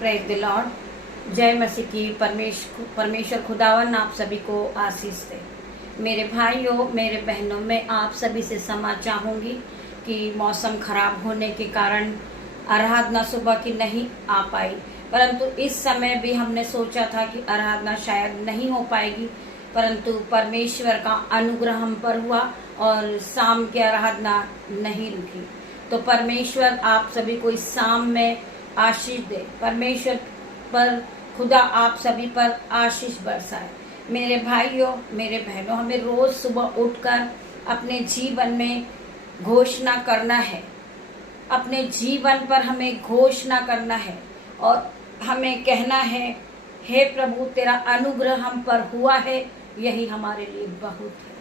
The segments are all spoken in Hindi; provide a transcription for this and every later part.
Praise the Lord. जय मसीह की। परमेश्वर खुदावन आप सभी को आशीष दे। मेरे भाइयों, मेरे बहनों, मैं आप सभी से क्षमा चाहूँगी कि मौसम खराब होने के कारण आराधना सुबह की नहीं आ पाई, परंतु इस समय भी हमने सोचा था कि आराधना शायद नहीं हो पाएगी, परंतु परमेश्वर का अनुग्रह हम पर हुआ और शाम की आराधना नहीं रुकी। तो परमेश्वर आप सभी को इस शाम में आशीष दे। परमेश्वर पर खुदा आप सभी पर आशीष बरसाए। मेरे भाइयों, मेरे बहनों, हमें रोज सुबह उठकर अपने जीवन में घोषणा करना है। अपने जीवन पर हमें घोषणा करना है और हमें कहना है, हे प्रभु तेरा अनुग्रह हम पर हुआ है, यही हमारे लिए बहुत है।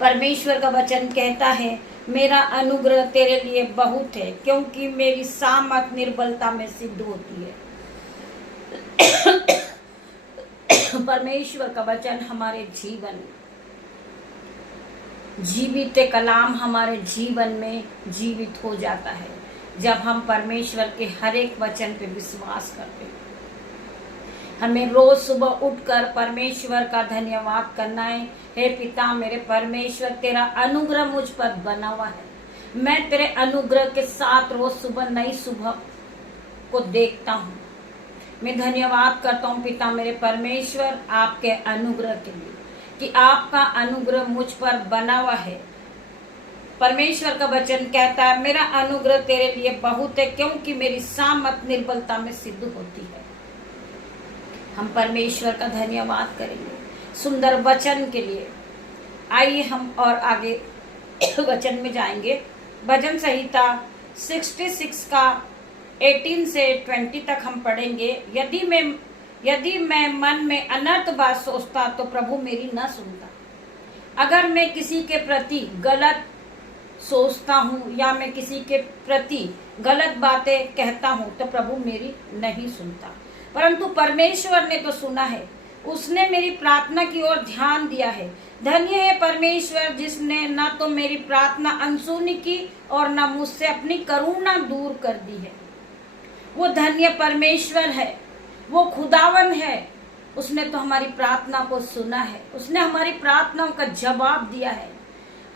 परमेश्वर का वचन कहता है, मेरा अनुग्रह तेरे लिए बहुत है, क्योंकि मेरी सामर्थ निर्बलता में सिद्ध होती है। परमेश्वर का वचन हमारे जीवन, जीवित कलाम हमारे जीवन में जीवित हो जाता है जब हम परमेश्वर के हर एक वचन पे विश्वास करते हैं। हमें रोज सुबह उठकर परमेश्वर का धन्यवाद करना है। हे पिता मेरे परमेश्वर, तेरा अनुग्रह मुझ पर बना हुआ है। मैं तेरे अनुग्रह के साथ रोज सुबह नई सुबह को देखता हूँ। मैं धन्यवाद करता हूँ पिता मेरे परमेश्वर आपके अनुग्रह के लिए कि आपका अनुग्रह मुझ पर बना हुआ है। परमेश्वर का वचन कहता है, मेरा अनुग्रह तेरे लिए बहुत है, क्योंकि मेरी सामर्थ निर्बलता में सिद्ध होती है। हम परमेश्वर का धन्यवाद करेंगे सुंदर वचन के लिए। आइए हम और आगे वचन में जाएंगे। भजन संहिता 66 का 18 से 20 तक हम पढ़ेंगे। यदि मैं मन में अनर्थ बात सोचता तो प्रभु मेरी न सुनता। अगर मैं किसी के प्रति गलत सोचता हूँ या मैं किसी के प्रति गलत बातें कहता हूँ तो प्रभु मेरी नहीं सुनता, परंतु परमेश्वर ने तो सुना है। उसने मेरी प्रार्थना की ओर ध्यान दिया है। धन्य है परमेश्वर जिसने न तो मेरी प्रार्थना अनसुनी की और न मुझसे अपनी करुणा दूर कर दी है। वो धन्य परमेश्वर है, वो खुदावन है। उसने तो हमारी प्रार्थना को सुना है, उसने हमारी प्रार्थनाओं का जवाब दिया है।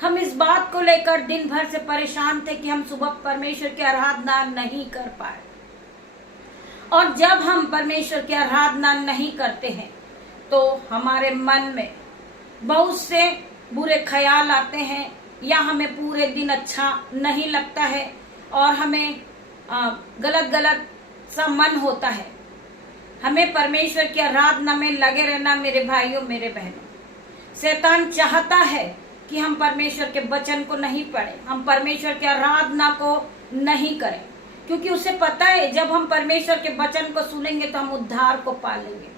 हम इस बात को लेकर दिन भर से परेशान थे कि हम सुबह परमेश्वर की आराधना नहीं कर पाए, और जब हम परमेश्वर की आराधना नहीं करते हैं तो हमारे मन में बहुत से बुरे ख्याल आते हैं या हमें पूरे दिन अच्छा नहीं लगता है और हमें गलत सा मन होता है। हमें परमेश्वर की आराधना में लगे रहना। मेरे भाइयों, मेरे बहनों, शैतान चाहता है कि हम परमेश्वर के वचन को नहीं पढ़ें, हम परमेश्वर की आराधना को नहीं करें, क्योंकि उसे पता है जब हम परमेश्वर के वचन को सुनेंगे तो हम उद्धार को पा लेंगे।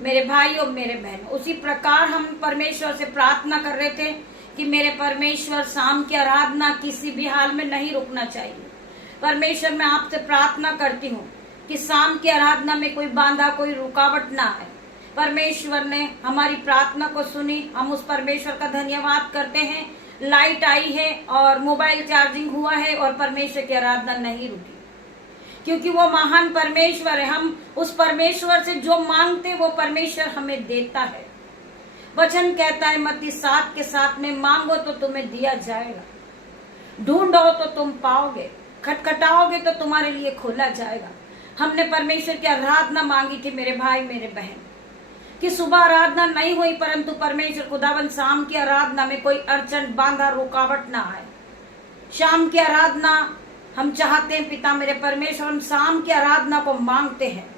मेरे भाइयों, मेरे बहनों, उसी प्रकार हम परमेश्वर से प्रार्थना कर रहे थे कि मेरे परमेश्वर, शाम की आराधना किसी भी हाल में नहीं रुकना चाहिए। परमेश्वर, मैं आपसे प्रार्थना करती हूँ कि शाम की आराधना में कोई बाधा, कोई रुकावट ना आए। परमेश्वर ने हमारी प्रार्थना को सुनी। हम उस परमेश्वर का धन्यवाद करते हैं। लाइट आई है और मोबाइल चार्जिंग हुआ है और परमेश्वर की आराधना नहीं रुकी, क्योंकि वो महान परमेश्वर है। हम उस परमेश्वर से जो मांगते वो परमेश्वर हमें देता है। वचन कहता है मत्ती 7:7 में, मांगो तो तुम्हें दिया जाएगा, ढूंढो तो तुम पाओगे, खटखटाओगे तो तुम्हारे लिए खोला जाएगा। हमने परमेश्वर की आराधना मांगी थी मेरे भाई, मेरे बहन, कि सुबह आराधना नहीं हुई, परंतु परमेश्वर खुदावन शाम की आराधना में कोई अड़चन, बांधा, रुकावट ना आए। शाम की आराधना हम चाहते हैं पिता मेरे परमेश्वर, हम शाम की आराधना को मांगते हैं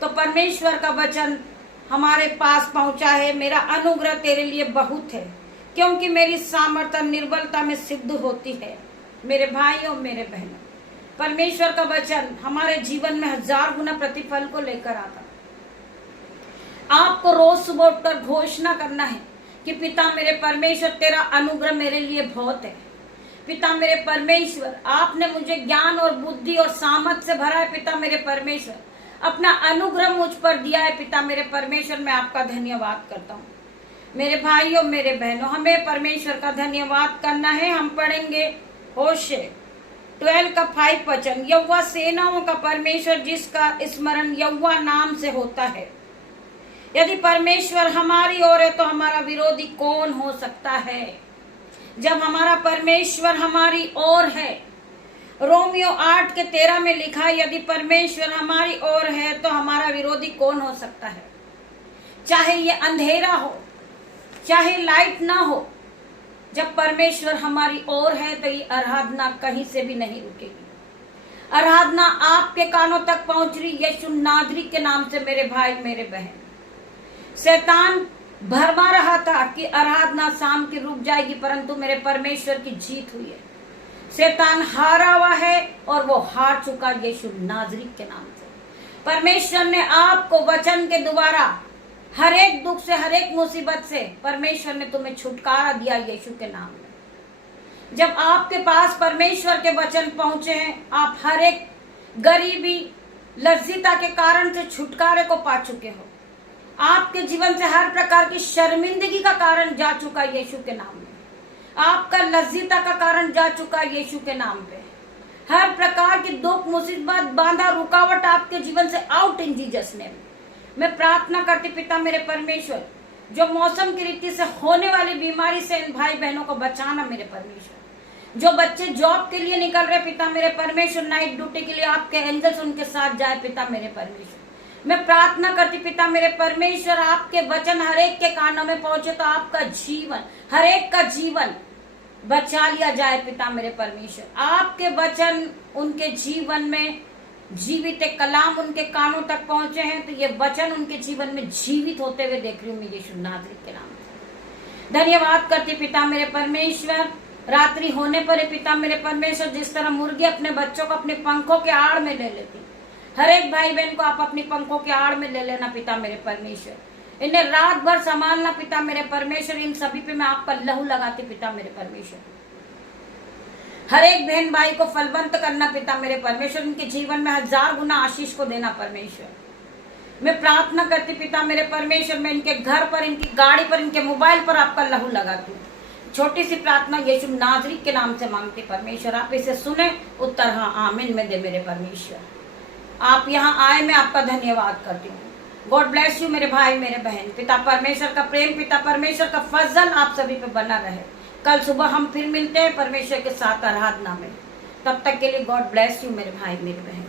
तो परमेश्वर का वचन हमारे पास पहुंचा है। मेरा अनुग्रह तेरे लिए बहुत है, क्योंकि मेरी सामर्थ्य निर्बलता में सिद्ध होती है। मेरे भाइयों, मेरे बहनों, परमेश्वर का वचन हमारे जीवन में 1000 गुना प्रतिफल को लेकर आता। आपको रोज सुबह उठकर घोषणा करना है कि पिता मेरे परमेश्वर, तेरा अनुग्रह मेरे लिए बहुत है। पिता मेरे परमेश्वर, आपने मुझे ज्ञान और बुद्धि और सामर्थ से भरा है। पिता मेरे परमेश्वर, अपना अनुग्रह मुझ पर दिया है। पिता मेरे परमेश्वर, मैं आपका धन्यवाद करता हूँ। मेरे भाइयों, मेरे बहनों, हमें परमेश्वर का धन्यवाद करना है। हम पढ़ेंगे होशे 12 का 5 वचन, यहोवा सेनाओं का परमेश्वर जिसका स्मरण यहोवा नाम से होता है। यदि परमेश्वर हमारी ओर है तो हमारा विरोधी कौन हो सकता है। जब हमारा परमेश्वर हमारी ओर है, रोमियो 8:13 में लिखा है, यदि परमेश्वर हमारी ओर है तो हमारा विरोधी कौन हो सकता है। चाहे ये अंधेरा हो, चाहे लाइट ना हो, जब परमेश्वर हमारी ओर है तो ये आराधना कहीं से भी नहीं रुकेगी। आराधना आपके कानों तक पहुंच रही यीशु नाज़री के नाम से मेरे भाई मेरे बहन। शैतान भरमा रहा था कि आराधना शाम की रुक जाएगी, परंतु मेरे परमेश्वर की जीत हुई है। शैतान हारा हुआ है और वो हार चुका यीशु नाज़री के नाम से। परमेश्वर ने आपको वचन के द्वारा हर एक दुख से, हर एक मुसीबत से परमेश्वर ने तुम्हें छुटकारा दिया यीशु के नाम में। जब आपके पास परमेश्वर के वचन पहुंचे हैं, आप हर एक गरीबी, लज्जिता के कारण से छुटकारे को पा चुके हो। आपके जीवन से हर प्रकार की शर्मिंदगी का कारण जा चुका यीशु के नाम में। आपका लज्जिता का कारण जा चुका यीशु के नाम पे। हर प्रकार की दुख, मुसीबत, बाधा, रुकावट आपके जीवन से आउट इन जीसस नेम। मैं प्रार्थना करती पिता मेरे परमेश्वर, जो मौसम की रीति से होने वाली बीमारी से इन भाई बहनों को बचाना मेरे परमेश्वर। जो बच्चे जॉब के लिए निकल रहे पिता मेरे परमेश्वर, नाइट ड्यूटी के लिए आपके एंजल्स उनके साथ जाए पिता मेरे परमेश्वर। मैं प्रार्थना करती पिता मेरे परमेश्वर, आपके वचन हर एक के कानों में पहुंचे तो आपका जीवन, हर एक का जीवन बचा लिया जाए पिता मेरे परमेश्वर। आपके वचन उनके जीवन में जीवित कलाम उनके कानों तक पहुंचे हैं तो ये वचन उनके जीवन में जीवित होते हुए देख रही हूँ मैं यीशु नाज़री के नाम से। धन्यवाद करती पिता मेरे परमेश्वर। रात्रि होने पर पिता मेरे परमेश्वर, जिस तरह मुर्गी अपने बच्चों को अपने पंखों के आड़ में ले लेती, हर एक भाई बहन को आप अपनी पंखों के आड़ में ले लेना पिता मेरे परमेश्वर। इन्हें रात भर संभालना पिता मेरे परमेश्वर। इन सभी पे मैं आपका लहू लगाती पिता मेरे परमेश्वर। हर एक बहन भाई को फलवंत करना पिता मेरे परमेश्वर। उनके जीवन में 1000 गुना आशीष को देना परमेश्वर। मैं प्रार्थना करती पिता मेरे परमेश्वर, मैं इनके घर पर, इनकी गाड़ी पर, इनके मोबाइल पर आपका लहू लगाती हूँ। छोटी सी प्रार्थना यीशु नाज़री के नाम से मांगती परमेश्वर, आप इसे सुने, उत्तर हाँ आमीन में दे मेरे परमेश्वर। आप यहाँ आए, मैं आपका धन्यवाद करती हूँ। गॉड ब्लेस यू मेरे भाई मेरे बहन। पिता परमेश्वर का प्रेम, पिता परमेश्वर का फजल आप सभी पे बना रहे। कल सुबह हम फिर मिलते हैं परमेश्वर के साथ आराधना में। तब तक के लिए गॉड ब्लेस यू मेरे भाई मेरे बहन।